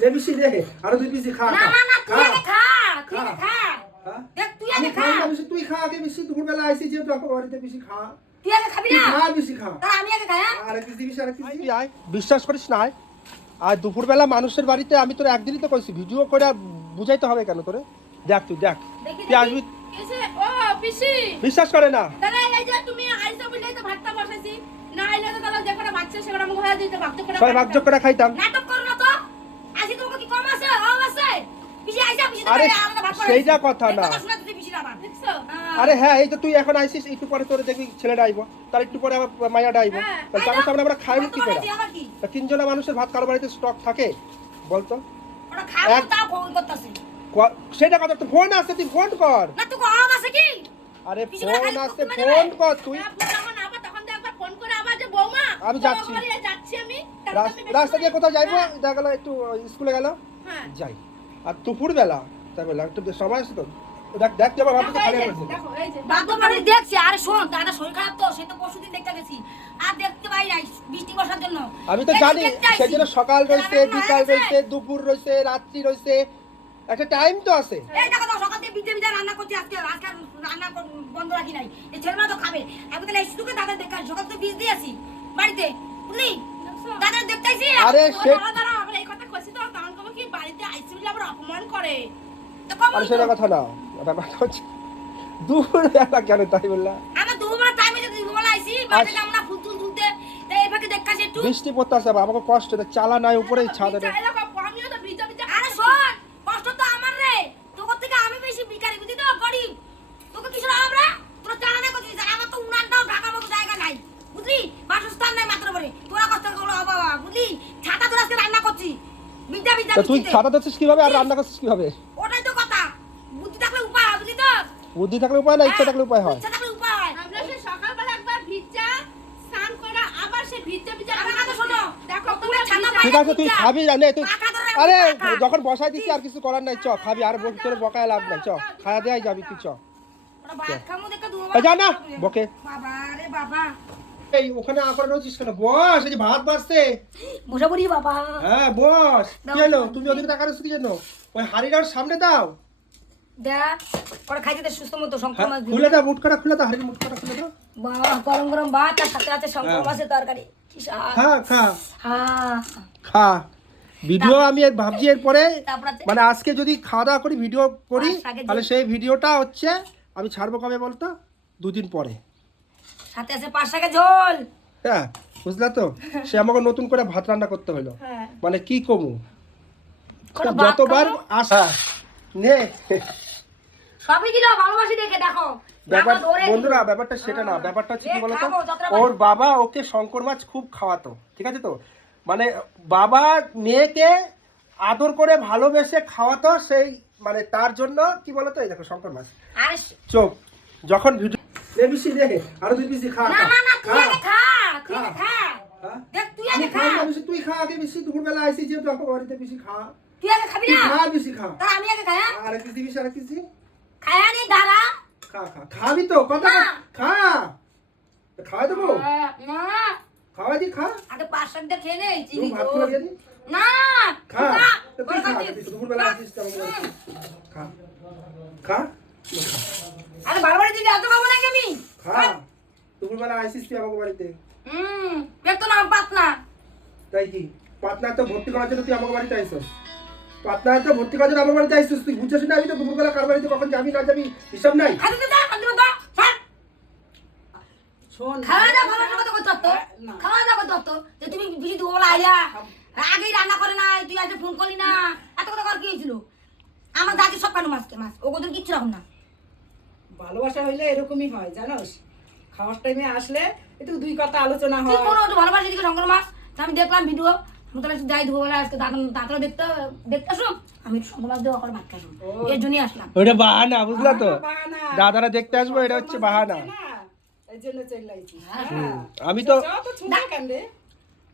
লে বেশি দে আরও দুই পিসি খা না না না তুই আগে খা তুই খা। আগে খা? দেখ তুই আমি আগে খা। খাই না বেশি তুই খা আগে বেশি দুপুরবেলা আইসি যেহেতু বাড়িতে বেশি খা। তুই আগে খাবি তুই না খা বেশি খা। তাহলে আমি আগে খাই? আর এক দিবি আর এক দিবি আয় বিশ্বাস করিস না আয়। আর দুপুরবেলা মানুষের বাড়িতে আমি তোর একদিনই তো কইছি ভিডিও করে বুঝাইতে হবে কেন তোরে? দেখ তুই দেখ। তুই আসবি এসে ও পিসি। বিশ্বাস করে না। দাদা এই যে তুমি আইসো বলেই তো ভাতটা বসাইছি। না আইলে তো তাহলে যে বাচ্চা হয়ে দিতে করে সবাই ভাগ করে খাইতাম। নাটক করো না তো আজকে তোমাকে কি কম আছে অভাব আছে পিছি আইসা পিছি আরে, সেইটা কথা না। হ্যাঁ। আরে হ্যাঁ এই তো তুই এখন আইসিস একটু পরে তোরে দেখবি ছেলেটা আইবো। তার একটু পরে আবার মাইয়াটা আইবো। হ্যাঁ, তাহলে তার সামনে আমরা খাইব কি করে? তা তিনজনা মানুষের ভাত কারও বাড়িতে স্টক থাকে? বলতো সেটা কথা তো ফোন আসছে তুই ফোন কর। না তুই অভাব আছে কি? আরে ফোন আসছে ফোন কর তুই। আপনি যখন আবার তখন তো একবার ফোন করে আবার যে বৌমা আমি যাচ্ছি। রাস্তা দিয়ে কোথাও যাইবো? হ্যাঁ, দেখা গেল একটু স্কুলে গেল? হ্যাঁ। যাই। আর দুপুর বেলা তাই বলে একটু সময় আছে দেখ দেখ তুই ভাবতে খালি যে, হয়েছে। দেখো এই যে বাধ্য বাড়ি দেখছি আরে শোন দাদা শরীর খারাপ তো সে তো পরশুদিন দেখতে গেছি। আর দেখতে পাই নাই বৃষ্টি বর্ষার জন্য। আমি তো জানি দেখতে আইছি। সেই জন্য সকাল রয়েছে বিকাল রয়েছে দুপুর রয়েছে রাত্রি রয়েছে একটা টাইম তো আছে। এই দেখো তো সকাল থেকে বিদ্যে বিদ্যা রান্না করছি আজকে আজকে রান্না বন্ধ রাখি নাই। এই ছেলেরা তো খাবে। আমি তাহলে এই দাদা দেখা সকাল থেকে বীজ দিয়েছি বাড়িতে। বুঝলি? দাদা দেখতেছি আরে সে দাঁড়া, দাঁড়া, আমরা এই কথা কইছি তো, তখন কি বাড়িতে আইসি বলে আবার অপমান করে। আরে সেটা কথা না। ব্যাপারটা হচ্ছে দুপুর বেলা কেন তাই বললা? দুপুরবেলা দুপুরবেলা একটু। বৃষ্টি পড়তে আসে আমাকে কষ্ট চালা নাই উপরে ছাদে ভিজা, এরকম আমিও তো ভিজা ভিজা আরে শোন কষ্ট তো আমার রে। তোর থেকে আমি বেশি ভিখারি বুঝলি তো? গরিব। তোকে কিসের আমরা? তোরা চালানে করছিস আর আমার তো উনানটাও ঢাকার মতো জায়গা নাই বুঝলি? বাসস্থান নাই মাত্র বলে। তোরা কষ্ট করে বাবা বুঝলি? ছাতা তোরা আজকে রান্না করছি বিদ্যা বিদ্যা তুই। ছাতা ধরছিস কীভাবে আর রান্না করছিস কীভাবে ওটাই তো কথা বুদ্ধি থাকলে উপায় হয় বুঝলি তো বুদ্ধি থাকলে উপায় না ইচ্ছা থাকলে উপায় হয়। ইচ্ছা থাকলে উপায় হয়। আমরা সে সকালবেলা একবার ভিজা স্নান করে আবার সে ভিজা ভিজা আমার রান্না কথা শোনো। দেখো তুমি ছাতা। ঠিক আছে তুই খাবি না নে তুই আরে যখন বসাই দিছি আর কিছু করার নাই চ খাবি আর বসে তোর বকায় লাভ নাই চ খাওয়া দেয়াই যাবি তুই চ। ওরা ভাত খামো দেখে এই যা না, বকে। বাবা রে বাবা। এই ওখানে আ করে রয়েছিস কেন? বস এই যে ভাত বাড়ছে। বসে পড়ি বাবা। হ্যাঁ বস। কি হলো তুমি। ওদিকে টাকা কি জন্য ওই হাড়িটার সামনে দাও। দেখ ওরা খাইতে দে সুস্থ মতো শঙ্কর হ্যাঁ, মাছ খুলে দাও মুটকাটা খুলে দাও হাড়ির মুটকাটা খুলে দাও। বাবা গরম গরম ভাত আর সাথে আছে শঙ্কর হ্যাঁ। মাছের তরকারি। খা খা। হ্যাঁ খা। ভিডিও আমি ভাবছি এরপরে মানে আজকে যদি খাওয়া দাওয়া করি ভিডিও করি তাহলে সেই ভিডিওটা হচ্ছে আমি ছাড়বো কবে বলতো? দুদিন পরে। সাথে আছে পাঁচ টাকা ঝোল। হ্যাঁ বুঝলা তো? সে আমাকে নতুন করে ভাত রান্না করতে হলো। হ্যাঁ। মানে কি কমু? যতবার আসা নে। সবই দিল ভালোবাসি দেখে দেখো। ব্যাপার বন্ধুরা ব্যাপারটা সেটা না ব্যাপারটা হচ্ছে কি বলতো? ওর বাবা ওকে শঙ্কর মাছ খুব খাওয়াতো ঠিক আছে তো? মানে বাবা মেয়েকে আদর করে ভালোবেসে খাওয়াতো সেই মানে তার জন্য কি বলতো? এই দেখো শঙ্কর মাছ। চোখ যখন ভিডিও বেশি দে আরও দুই বেশি খা না না না তুই আগে খা তুই খা। খা। হ্যাঁ? দেখ তুই আগে খা। বেশি তুই খা আগে বেশি দুপুরবেলা আইসি যেহেতু আমার বাড়িতে বেশি খা। তুই আগে খাবি না? খা বেশি খা। তাহলে আমি আগে খাই হ্যাঁ? আর কেজি বেশি আর এক কেজি খাই দাঁড়া। খা খা। খাবি তো কথা খা। খাওয়া দেবো? না খাওয়া দি খা। আগে পাঁচ দিয়ে খেয়ে নে চিনি ভাত ঝোল। খাওয়া দি না খা। তুই দুপুরবেলা আসিস তো। খা। খা। আরে বারবার দিবি এত খাব নাকি আমি? খা। দুপুরবেলা আসিস তুই আমাকে বাড়িতে। হুম। পেট তো না পাতলা তাই কি? পাটনা তো ভর্তি করার জন্য তুই আমাকে বাড়িতে আইসস। পাটনা তো ভর্তি জন্য আমার বাড়িতে আইসস তুই বুঝছিস না আমি তো দুপুরবেলা কার বাড়িতে কখন যাবি না যাবি হিসাব নাই। খাতে দে দাও খাতে দাও ছাড় শোন খাওয়া দাওয়া ভালো কথা করতে হতো খাওয়া দাওয়া করতে হতো যে তুমি বেশি দুপুরবেলা আইলা আগেই রান্না করে নাই তুই আজকে ফোন করলি না। এত কথা কর কি হয়েছিল? আমার দাদি সব কানু মাছকে মাছ। ও কোথাও কিচ্ছু রাখুন না। ভালোবাসা হইলে এরকমই হয় জানোস? খাওয়ার টাইমে আসলে একটু দুই কথা আলোচনা হয়। কোনো একটু দিকে শঙ্কর মাছ আমি দেখলাম ভিডিও তাহলে যাই দুপুরবেলা আজকে দেখতে দেখতে আসো আমি একটু দেওয়া করে ভাত এর জন্যই আসলাম। ওইটা বাহানা বুঝলা তো? দাদারা দেখতে আসব এটা হচ্ছে বাহানা। হ্যাঁ। হ্যাঁ। আমি তো?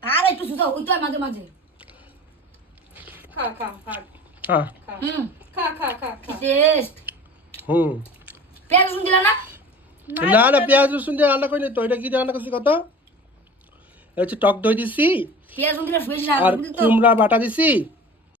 আর একটু সুতো ওই তো মাঝে মাঝে। খা, খা, খা, হ্যাঁ। হুম। খা, খা, খা, খা। টেস্ট। হুম। পেঁয়াজ রসুন দিলা না? না না পেঁয়াজ রসুন দিয়ে রান্না করিনি তো। এটা কি রান্না করছি কত? এটা হচ্ছে টক দই দিছি। পেঁয়াজ বেশি আর কুমড়া বাটা দিছি